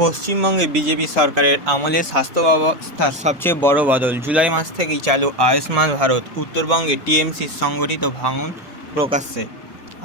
পশ্চিমবঙ্গে বিজেপি সরকারের আমলে স্বাস্থ্য ব্যবস্থার সবচেয়ে বড় বদল। জুলাই মাস থেকেই চালু আয়ুষ্মান ভারত। উত্তরবঙ্গে টিএমসির সংগঠিত ভাঙন প্রকাশ্যে।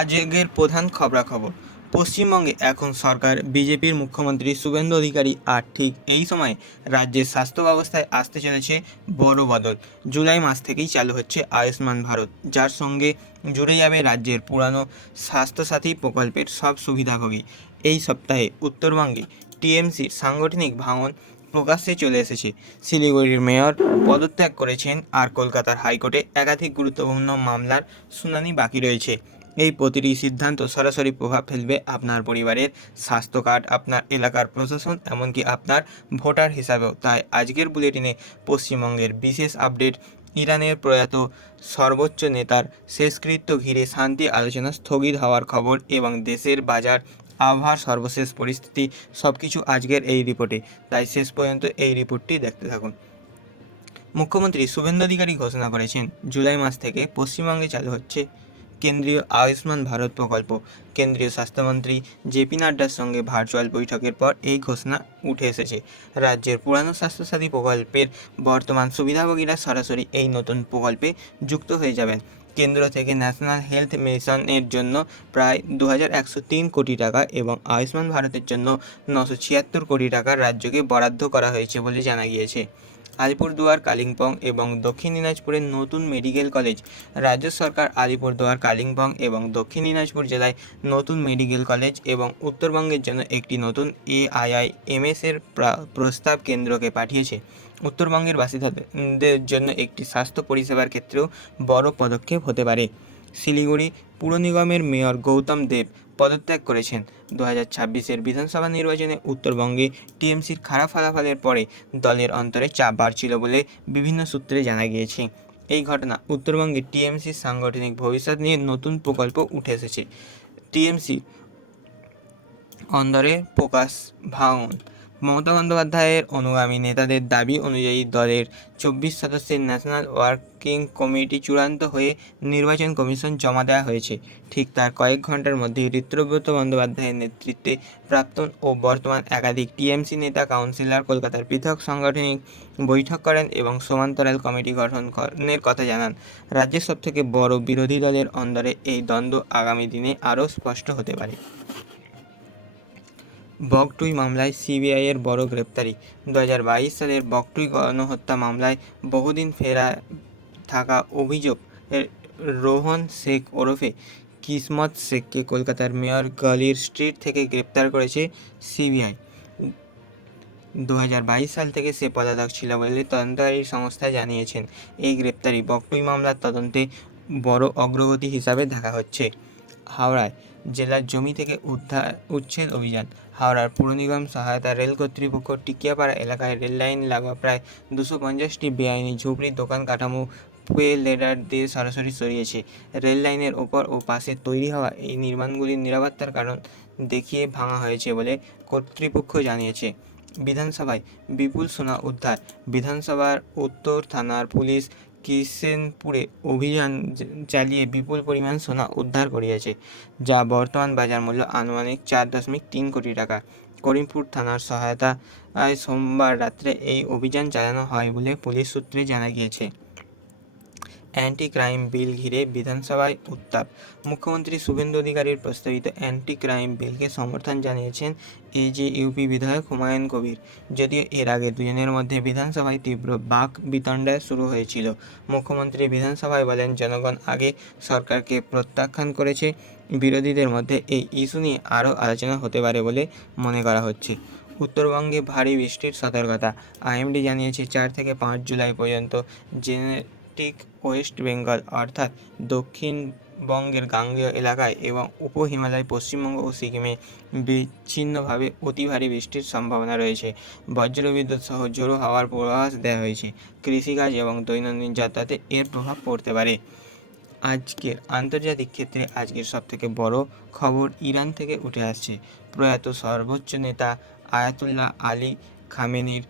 আজকের প্রধান খবরাখবর। পশ্চিমবঙ্গে এখন সরকার বিজেপির মুখ্যমন্ত্রী শুভেন্দু অধিকারী, আর ঠিক এই সময় রাজ্যের স্বাস্থ্য ব্যবস্থায় আসতে চলেছে বড় বদল। জুলাই মাস থেকেই চালু হচ্ছে আয়ুষ্মান ভারত, যার সঙ্গে জুড়ে যাবে রাজ্যের পুরানো স্বাস্থ্যসাথী প্রকল্পের সব সুবিধাভোগী। এই সপ্তাহে উত্তরবঙ্গে টিএমসির সাংগঠনিক ভাঙন প্রকাশ্যে চলে এসেছে। শিলিগুড়ির মেয়র পদত্যাগ করেছেন, আর কলকাতার হাইকোর্টে একাধিক গুরুত্বপূর্ণ মামলার শুনানি বাকি রয়েছে। এই প্রতিটি সিদ্ধান্ত সরাসরি প্রভাব ফেলবে আপনার পরিবারের স্বাস্থ্য কার্ড, আপনার এলাকার প্রশাসন, এমনকি আপনার ভোটার হিসাবেও। তাই আজকের বুলেটিনে পশ্চিমবঙ্গের বিশেষ আপডেট। ইরানের প্রয়াত সর্বোচ্চ নেতার শেষকৃত্য ঘিরে শান্তি আলোচনা স্থগিত হওয়ার খবর এবং দেশের বাজার আবহাওয়ার সর্বশেষ পরিস্থিতি, সব কিছু আজকের এই রিপোর্টে। তাই শেষ পর্যন্ত এই রিপোর্টটি দেখতে থাকুন। মুখ্যমন্ত্রী শুভেন্দু অধিকারী ঘোষণা করেছেন, জুলাই মাস থেকে পশ্চিমবঙ্গে চালু হচ্ছে কেন্দ্রীয় আয়ুষ্মান ভারত প্রকল্প। কেন্দ্রীয় স্বাস্থ্যমন্ত্রী জেপি নাড্ডার সঙ্গে ভার্চুয়াল বৈঠকের পর এই ঘোষণা উঠে এসেছে। রাজ্যের পুরানো স্বাস্থ্যসাথী প্রকল্পের বর্তমান সুবিধাভোগীরা সরাসরি এই নতুন প্রকল্পে যুক্ত হয়ে যাবেন। কেন্দ্র থেকে ন্যাশনাল হেলথ মিশনের জন্য প্রায় 2103 কোটি টাকা এবং আয়ুষ্মান ভারতের জন্য 976 কোটি টাকা রাজ্যকে বরাদ্দ করা হয়েছে বলে জানা গিয়েছে। আলিপুরদুয়ার, কালিম্পং এবং দক্ষিণ দিনাজপুরের নতুন মেডিকেল কলেজ। রাজ্য সরকার আলিপুরদুয়ার, কালিম্পং এবং দক্ষিণ দিনাজপুর জেলায় নতুন মেডিকেল কলেজ এবং উত্তরবঙ্গের জন্য একটি নতুন AIIMS এর প্রস্তাব কেন্দ্রকে পাঠিয়েছে। উত্তরবঙ্গের বাসিন্দাদের জন্য একটি স্বাস্থ্য পরিষেবার ক্ষেত্রেও বড় পদক্ষেপ হতে পারে। শিলিগুড়ি পুর নিগমের মেয়র গৌতম দেব পদত্যাগ করেছেন। 2026-এর বিধানসভা নির্বাচনে উত্তরবঙ্গে টিএমসির খারাপ ফলাফলের পরে দলের অন্তরে চাপ বাড়ছিল বলে বিভিন্ন সূত্রে জানা গিয়েছে। এই ঘটনা উত্তরবঙ্গে টিএমসির সাংগঠনিক ভবিষ্যৎ নিয়ে নতুন প্রকল্প উঠে এসেছে। টিএমসি অন্দরে প্রকাশ ভাঙন। মমতা বন্দ্যোপাধ্যায়ের অনুগামী নেতাদের দাবি অনুযায়ী দলের 24 সদস্যের ন্যাশনাল ওয়ার্কিং কমিটি চূড়ান্ত হয়ে নির্বাচন কমিশন জমা দেওয়া হয়েছে। ঠিক তার কয়েক ঘন্টার মধ্যেই ঋত্রব্রত বন্দ্যোপাধ্যায়ের নেতৃত্বে প্রাক্তন ও বর্তমান একাধিক টিএমসি নেতা কাউন্সিলর কলকাতার পৃথক সাংগঠনিক বৈঠক করেন এবং সমান্তরাল কমিটি গঠনের কথা জানান। রাজ্যের সবথেকে বড় বিরোধী দলের অন্দরে এই দ্বন্দ্ব আগামী দিনে আরও স্পষ্ট হতে পারে। বগটুই মামলায় সিবিআইয়ের বড় গ্রেপ্তারি। 2022 সালের বগটুই গণহত্যা মামলায় বহুদিন ফেরা থাকা অভিযোগ রোহন শেখ ওরফে কিসমত শেখকে কলকাতার মেয়র গলির স্ট্রিট থেকে গ্রেপ্তার করেছে সিবিআই। 2022 সাল থেকে সে পলাতক ছিল বলে তদন্তকারী সংস্থা জানিয়েছেন। এই গ্রেপ্তারি বগটুই মামলার তদন্তে বড় অগ্রগতি হিসাবে দেখা হচ্ছে। হাওড়ায় জেলার জমি থেকে উচ্ছেদ অভিযান। হাওড়ার পুর নিগম সহায়তা রেল কর্তৃপক্ষ টিকিয়াপাড়া এলাকায় রেল লাইন লাগোয়া প্রায় 250টি বেআইনি ঝুপড়ি দোকান কাঠামো লেডার দিয়ে সরাসরি সরিয়েছে। রেল লাইনের ওপর ও পাশে তৈরি হওয়া এই নির্মাণগুলির নিরাপত্তার কারণ দেখিয়ে ভাঙা হয়েছে বলে কর্তৃপক্ষ জানিয়েছে। বিধানসভায় বিপুল সোনা উদ্ধার। বিধানসভার উত্তর থানার পুলিশ কিষেনপুরে অভিযান চালিয়ে বিপুল পরিমাণ সোনা উদ্ধার করিয়েছে, যা বর্তমান বাজার মূল্য আনুমানিক 4.3 কোটি টাকা। করিমপুর থানার সহায়তায় সোমবার রাত্রে এই অভিযান চালানো হয় বলে পুলিশ সূত্রে জানা গিয়েছে। অ্যান্টি ক্রাইম বিল ঘিরে বিধানসভায় উত্তাপ। মুখ্যমন্ত্রী শুভেন্দু অধিকারীর প্রস্তাবিত অ্যান্টি ক্রাইম বিলকে সমর্থন জানিয়েছেন এজেইউপি বিধায়ক হুমায়ুন কবির। যদিও এর আগে দুজনের মধ্যে বিধানসভায় তীব্র বাক বিতণ্ডা শুরু হয়েছিল। মুখ্যমন্ত্রী বিধানসভায় বলেন, জনগণ আগে সরকারকে প্রত্যাখ্যান করেছে। বিরোধীদের মধ্যে এই ইস্যু নিয়ে আরও আলোচনা হতে পারে বলে মনে করা হচ্ছে। উত্তরবঙ্গে ভারী বৃষ্টির সতর্কতা। আইএমডি জানিয়েছে 4 থেকে 5 জুলাই পর্যন্ত ওয়েস্ট বেঙ্গল অর্থাৎ দক্ষিণবঙ্গের গাঙ্গেয় এলাকায় এবং উপ হিমালয়, পশ্চিমবঙ্গ ও সিকিমে বিচ্ছিন্নভাবে অতি ভারী বৃষ্টির সম্ভাবনা রয়েছে। বজ্রবিদ্যুৎ সহ ঝোড়ো হাওয়ার পূর্বাভাস দেওয়া হয়েছে। কৃষিকাজ এবং দৈনন্দিন যাতায়াতে এর প্রভাব পড়তে পারে। আজকের আন্তর্জাতিক ক্ষেত্রে আজকের সবথেকে বড় খবর ইরান থেকে উঠে আসছে। প্রয়াত সর্বোচ্চ নেতা আয়াতুল্লাহ আলী খামেনির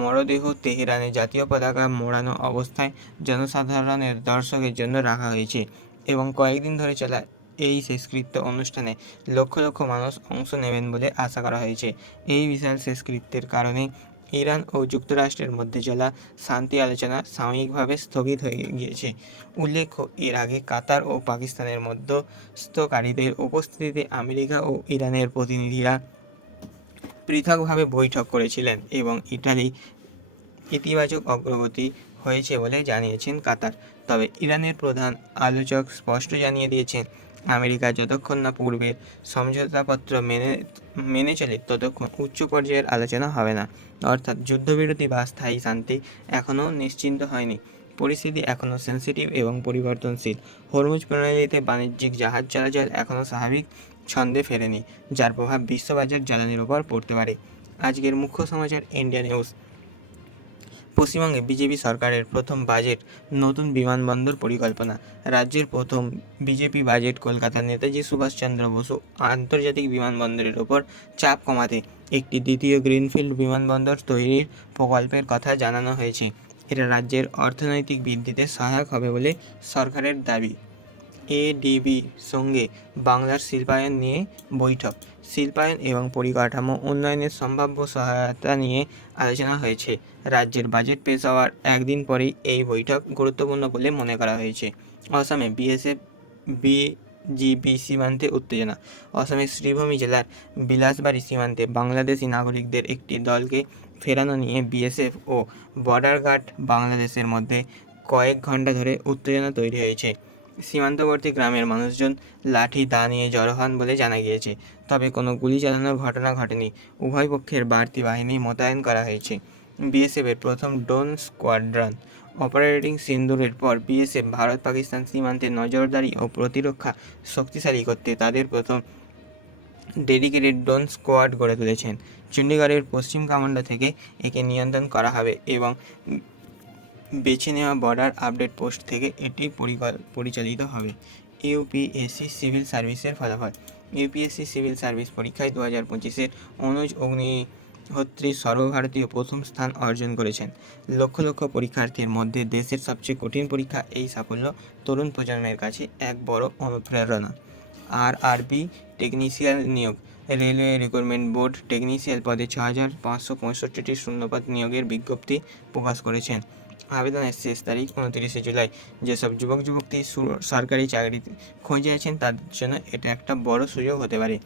মরদেহ তেহরানে জাতীয় পতাকা মোড়ানো অবস্থায় জনসাধারণের দর্শনের জন্য রাখা হয়েছে এবং কয়েকদিন ধরে চলা এই শেষকৃত্য অনুষ্ঠানে লক্ষ লক্ষ মানুষ অংশ নেবেন বলে আশা করা হয়েছে। এই বিশাল শেষকৃত্যের কারণে ইরান ও যুক্তরাষ্ট্রের মধ্যে চলা শান্তি আলোচনা সাময়িকভাবে স্থগিত হয়ে গিয়েছে। উল্লেখ্য, এর আগে কাতার ও পাকিস্তানের মধ্যস্থকারীদের উপস্থিতিতে আমেরিকা ও ইরানের প্রতিনিধিরা পৃথকভাবে বৈঠক করেছিলেন এবং ইটালি ইতিবাচক অগ্রগতি হয়েছে বলে জানিয়েছেন কাতার। তবে ইরানের প্রধান আলোচক স্পষ্ট জানিয়ে দিয়েছেন, আমেরিকা যতক্ষণ না পূর্বের সমঝোতাপত্র মেনে চলে ততক্ষণ উচ্চ পর্যায়ের আলোচনা হবে না। অর্থাৎ যুদ্ধবিরতি বা স্থায়ী শান্তি এখনও নিশ্চিত হয়নি। পরিস্থিতি এখনও সেন্সিটিভ এবং পরিবর্তনশীল। হরমুজ প্রণালীতে বাণিজ্যিক জাহাজ চলাচল এখনও স্বাভাবিক ছন্দে ফেরেনি, যার প্রভাব বিশ্ববাজার জ্বালানির উপর পড়তে পারে। আজকের মুখ্য সমাচার ইন্ডিয়া নিউজ। পশ্চিমবঙ্গে বিজেপি সরকারের প্রথম বাজেট, নতুন বিমানবন্দর পরিকল্পনা। রাজ্যের প্রথম বিজেপি বাজেট কলকাতার নেতাজি সুভাষচন্দ্র বসু আন্তর্জাতিক বিমানবন্দরের ওপর চাপ কমাতে একটি দ্বিতীয় গ্রিনফিল্ড বিমানবন্দর তৈরির প্রকল্পের কথা জানানো হয়েছে। এটা রাজ্যের অর্থনৈতিক বৃদ্ধিতে সহায়ক হবে বলে সরকারের দাবি। এডিবি সঙ্গে বাংলার শিল্পায়ন নিয়ে বৈঠক। শিল্পায়ন এবং পরিকাঠামো উন্নয়নের সম্ভাব্য সহায়তা নিয়ে আলোচনা হয়েছে। রাজ্যের বাজেট পেশ হওয়ার একদিন পরেই এই বৈঠক গুরুত্বপূর্ণ বলে মনে করা হয়েছে। অসমে বিএসএফ বিজিবি সীমান্তে উত্তেজনা। অসমের শ্রীভূমি জেলার বিলাসবাড়ি সীমান্তে বাংলাদেশি নাগরিকদের একটি দলকে ফেরানো নিয়ে বিএসএফ ও বর্ডার গার্ড বাংলাদেশের মধ্যে কয়েক ঘন্টা ধরে উত্তেজনা তৈরি হয়েছে। সীমান্তবর্তী গ্রামের মানুষজন লাঠি দা নিয়ে জড়ো হন বলে জানা গিয়েছে, তবে কোনো গুলি চালানোর ঘটনা ঘটেনি। উভয় পক্ষের বাড়তি বাহিনী মোতায়েন করা হয়েছে। বিএসএফের প্রথম ড্রোন স্কোয়াড্রন অপারেটিং সিন্দুরের পর বিএসএফ ভারত পাকিস্তান সীমান্তে নজরদারি ও প্রতিরক্ষা শক্তিশালী করতে তাদের প্রথম ডেডিকেটেড ড্রোন স্কোয়াড গড়ে তুলেছেন। চণ্ডীগড়ের পশ্চিম কামান্ড থেকে একে নিয়ন্ত্রণ করা হবে এবং বেছে নেওয়া বর্ডার আপডেট পোস্ট থেকে এটি পরিচালিত হবে। ইউপিএসসি সিভিল সার্ভিসের ফলাফল। ইউপিএসসি সিভিল সার্ভিস পরীক্ষায় 2025-এর অনুজ অগ্নিহোত্রী সর্বভারতীয় প্রথম স্থান অর্জন করেছেন। লক্ষ লক্ষ পরীক্ষার্থীর মধ্যে দেশের সবচেয়ে কঠিন পরীক্ষা এই সাফল্য তরুণ প্রজন্মের কাছে এক বড় অনুপ্রেরণা। আরআরবি টেকনিশিয়ান নিয়োগ। রেলওয়ে রিক্রুটমেন্ট বোর্ড টেকনিশিয়ান পদে 6,565টি শূন্যপদ নিয়োগের বিজ্ঞপ্তি প্রকাশ করেছেন। আবেদনের শেষ তারিখ 29শে জুলাই। যেসব যুবক যুবতী সরকারি চাকরি খোঁজে আছেন তাদের জন্য এটা একটা বড় সুযোগ হতে পারে।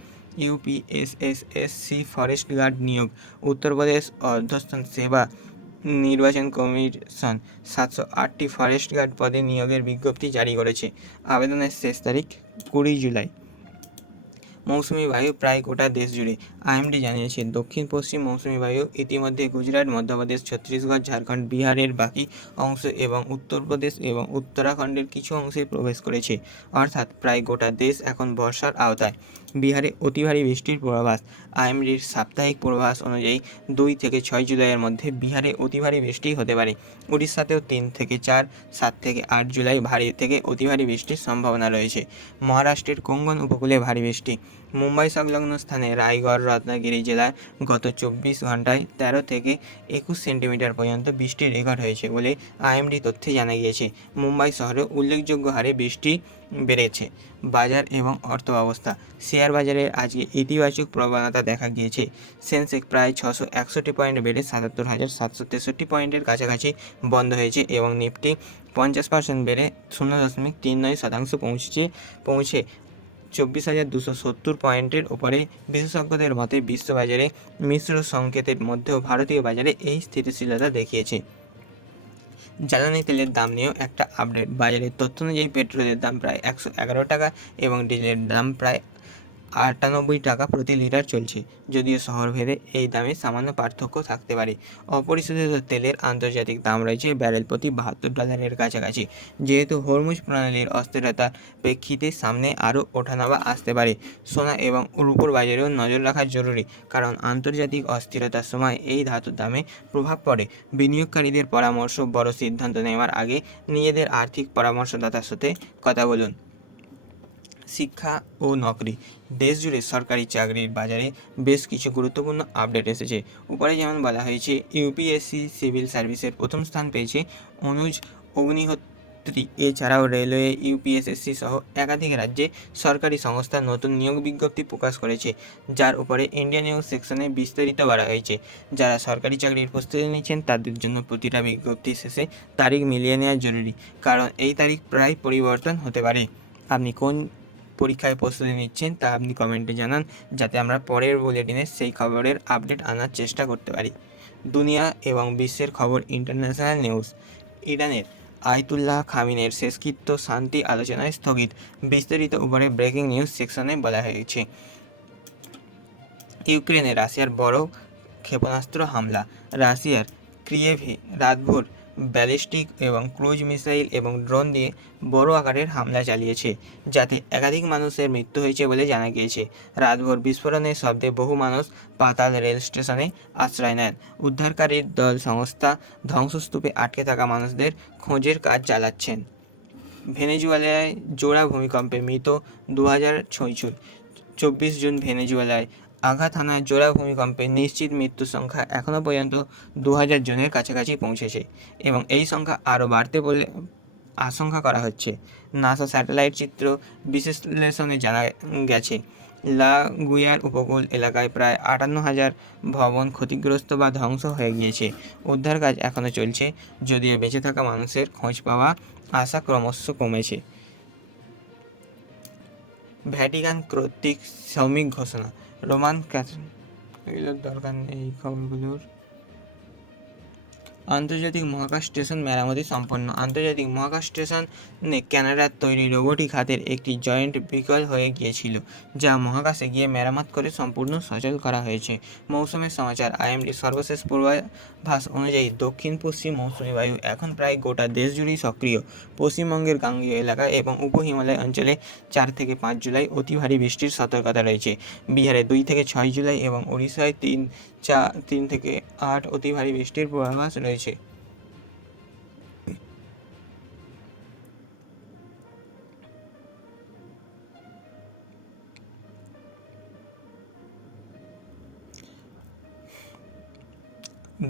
ইউপিএসএসসি ফরেস্ট গার্ড নিয়োগ। উত্তরপ্রদেশ অধ্যস্থন সেবা নির্বাচন কমিশন 708টি ফরেস্ট গার্ড পদে নিয়োগের বিজ্ঞপ্তি জারি করেছে। আবেদনের শেষ তারিখ 20 জুলাই। মৌসুমি বায়ু প্রায় গোটা দেশ জুড়ে। আইএমডি জানিয়েছে, দক্ষিণ পশ্চিম মৌসুমি বায়ু ইতিমধ্যে গুজরাট, মধ্যপ্রদেশ, ছত্তিশগড়, ঝাড়খণ্ড, বিহারের বাকি অংশ এবং উত্তরপ্রদেশ এবং উত্তরাখণ্ডের কিছু অংশে প্রবেশ করেছে। অর্থাৎ প্রায় গোটা দেশ এখন বর্ষার আওতায়। বিহারে অতি ভারী বৃষ্টির পূর্বাভাস। আইএমডির সাপ্তাহিক পূর্বাভাস অনুযায়ী 2 থেকে 6 জুলাইয়ের মধ্যে বিহারে অতি ভারী বৃষ্টি হতে পারে। উড়িষ্যাতেও 3 থেকে 4, 7 থেকে 8 জুলাই ভারী থেকে অতি ভারী বৃষ্টির সম্ভাবনা রয়েছে। মহারাষ্ট্রের কোঙ্কণ উপকূলে ভারী বৃষ্টি। মুম্বাই সংলগ্ন স্থানে রায়গড়, রত্নাগিরি জেলায় গত 24 ঘন্টায় 13 থেকে 21 সেন্টিমিটার পর্যন্ত বৃষ্টির রেকর্ড হয়েছে বলে আইএমডি তথ্যে জানা গিয়েছে। মুম্বাই শহরে উল্লেখযোগ্য হারে বৃষ্টি বেড়েছে। বাজার এবং অর্থ অবস্থা। শেয়ার বাজারে আজকে ইতিবাচক প্রবণতা দেখা গিয়েছে। সেন্সেক্স প্রায় 661 পয়েন্ট বেড়ে 77,763 পয়েন্টের কাছাকাছি বন্ধ হয়েছে এবং নিফটি 50% বেড়ে 0.39% পৌঁছে 24,270 পয়েন্টের ওপরে। বিশেষজ্ঞদের মতে বিশ্ববাজারে মিশ্র সংকেতের মধ্যেও ভারতীয় বাজারে এই স্থিতিশীলতা দেখিয়েছে। জ্বালানি তেলের দাম নিয়েও একটা আপডেট। বাজারের তথ্য অনুযায়ী পেট্রোলের দাম প্রায় 111 টাকা এবং ডিজেলের দাম প্রায় 98 টাকা প্রতি লিটার চলছে, যদিও শহরভেদে এই দামে সামান্য পার্থক্য থাকতে পারে। অপরিশোধিত তেলের আন্তর্জাতিক দাম রয়েছে ব্যারেল প্রতি $72 কাছাকাছি। যেহেতু হরমুজ প্রণালীর অস্থিরতার প্রেক্ষিতে সামনে আরও ওঠানামা আসতে পারে, সোনা এবং রূপোর বাজারেও নজর রাখা জরুরি, কারণ আন্তর্জাতিক অস্থিরতার সময় এই ধাতুর দামে প্রভাব পড়ে। বিনিয়োগকারীদের পরামর্শ, বড় সিদ্ধান্ত নেওয়ার আগে নিজেদের আর্থিক পরামর্শদাতার সাথে কথা বলুন। শিক্ষা ও নকরি। দেশজুড়ে সরকারি চাকরির বাজারে বেশ কিছু গুরুত্বপূর্ণ আপডেট এসেছে। উপরে যেমন বলা হয়েছে, ইউপিএসসি সিভিল সার্ভিসের প্রথম স্থান পেয়েছে অনুজ মন্ত্রী এছাড়াও রেলওয়ে, ইউপিএসসি সহ একাধিক রাজ্যে সরকারি সংস্থা নতুন নিয়োগ বিজ্ঞপ্তি প্রকাশ করেছে, যার উপরে ইন্ডিয়া নিউজ সেকশনে বিস্তারিত বলা হয়েছে। যারা সরকারি চাকরির প্রস্তুতি নিচ্ছেন তাদের জন্য প্রতিটা বিজ্ঞপ্তি শেষে তারিখ মিলিয়ে নেওয়া জরুরি, কারণ এই তারিখ প্রায় পরিবর্তন হতে পারে। আপনি কোন পরীক্ষায় প্রস্তুতি নিচ্ছেন তা আপনি কমেন্টে জানান, যাতে আমরা পরের বুলেটিনে সেই খবরের আপডেট আনার চেষ্টা করতে পারি। দুনিয়া এবং বিশ্বের খবর ইন্টারন্যাশনাল নিউজ। ইরানের আয়াতুল্লাহ খামিনের শেষকৃত্য শান্তি আলোচনায় স্থগিত, বিস্তারিত উপরে ব্রেকিং নিউজ সেকশনে বলা হয়েছে। ইউক্রেনে রাশিয়ার বড় ক্ষেপণাস্ত্র হামলা। রাশিয়ার কিয়েভে রাতভর ব্যালিস্টিক এবং ক্রুজ মিসাইল এবং ড্রোন দিয়ে বড় আকারের হামলা চালিয়েছে, যাতে একাধিক মানুষের মৃত্যু হয়েছে বলে জানা গিয়েছে। রাতভর বিস্ফোরণের শব্দে বহু মানুষ পাতাল রেল স্টেশনে আশ্রয় নেন। উদ্ধারকারীর দল সংস্থা ধ্বংসস্তূপে আটকে থাকা মানুষদের খোঁজের কাজ চালাচ্ছেন। ভেনেজুয়েলায় জোড়া ভূমিকম্পে মৃত 2000 24 জুন। ভেনেজুয়েলায় আঘাত হানা জোড়া ভূমিকম্পে নিশ্চিত মৃত্যুর সংখ্যা এখনও পর্যন্ত 2000 জনের কাছাকাছি পৌঁছেছে এবং এই সংখ্যা আরও বাড়তে বলে আশঙ্কা করা হচ্ছে। নাসা স্যাটেলাইট চিত্র বিশ্লেষণে জানা গেছে, লা গুয়ার উপকূল এলাকায় প্রায় 58,000 ভবন ক্ষতিগ্রস্ত বা ধ্বংস হয়ে গিয়েছে। উদ্ধার কাজ এখনও চলছে, যদিও বেঁচে থাকা মানুষের খোঁজ পাওয়া আশা ক্রমশ কমেছে। ভ্যাটিকান কর্তৃক সাময়িক ঘোষণা। রোমান ক্যাথলিক, এগুলোর দরকার নেই এই খবরগুলোর। আন্তর্জাতিক মহাকাশ স্টেশন মেরামতি সম্পন্ন। আন্তর্জাতিক মহাকাশ স্টেশনে কানাডার তৈরি রোবোটিক হাতের একটি জয়েন্ট বিকল হয়ে গিয়েছিল, যা মহাকাশে গিয়ে মেরামত করে সম্পূর্ণ সচল করা হয়েছে। মৌসুমের সমাচার। আইএমডির সর্বশেষ পূর্বাভাস অনুযায়ী দক্ষিণ পশ্চিম মৌসুমী বায়ু এখন প্রায় গোটা দেশ জুড়েই সক্রিয়। পশ্চিমবঙ্গের গাঙ্গেয় এলাকা এবং উপ হিমালয় অঞ্চলে 4 থেকে 5 জুলাই অতি ভারী বৃষ্টির সতর্কতা রয়েছে। বিহারে 2 থেকে 6 জুলাই এবং উড়িষ্যায় 3 থেকে 8 অতি ভারী বৃষ্টির পূর্বাভাস রয়েছে।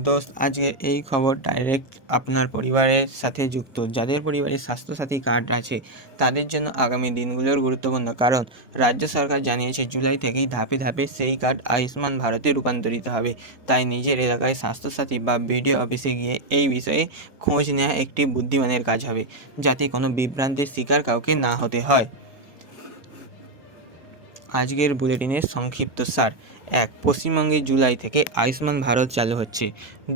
দোস্ত, আজকের এই খবর ডাইরেক্ট আপনার পরিবারের সাথে যুক্ত। যাদের পরিবারে স্বাস্থ্যসাথী কার্ড আছে তাদের জন্য আগামী দিনগুলোর গুরুত্বপূর্ণ, কারণ রাজ্য সরকার জানিয়েছে জুলাই থেকেই ধাপে ধাপে সেই কার্ড আয়ুষ্মান ভারতে রূপান্তরিত হবে। তাই নিজের এলাকায় স্বাস্থ্যসাথী বা বিডিও অফিসে গিয়ে এই বিষয়ে খোঁজ নেওয়া একটি বুদ্ধিমানের কাজ হবে, যাতে কোনো বিভ্রান্তির শিকার কাউকে না হতে হয়। আজকের বুলেটিনের সংক্ষিপ্ত সার। 1. পশ্চিমবঙ্গে জুলাই থেকে আয়ুষ্মান ভারত চালু হচ্ছে।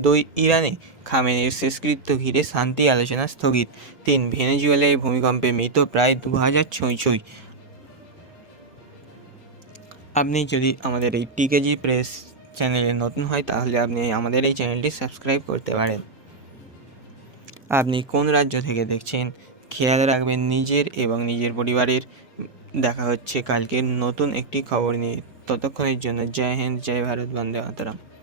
2. ইরানে খামেনির শেষকৃত্য ঘিরে শান্তি আলোচনা স্থগিত। 3. ভেনেজুয়েলায় ভূমিকম্পে মৃত প্রায় 2000 আপনি যদি আমাদের এই টিকেজি প্রেস চ্যানেলে নতুন হয় তাহলে আপনি আমাদের এই চ্যানেলটি সাবস্ক্রাইব করতে পারেন। আপনি কোন রাজ্য থেকে দেখছেন খেয়াল রাখবেন নিজের এবং নিজের পরিবারের। দেখা হচ্ছে কালকের নতুন একটি খবর নিয়ে। ততক্ষণের জন্য জয় হিন্দ, জয় ভারত, বন্দে মাতরম।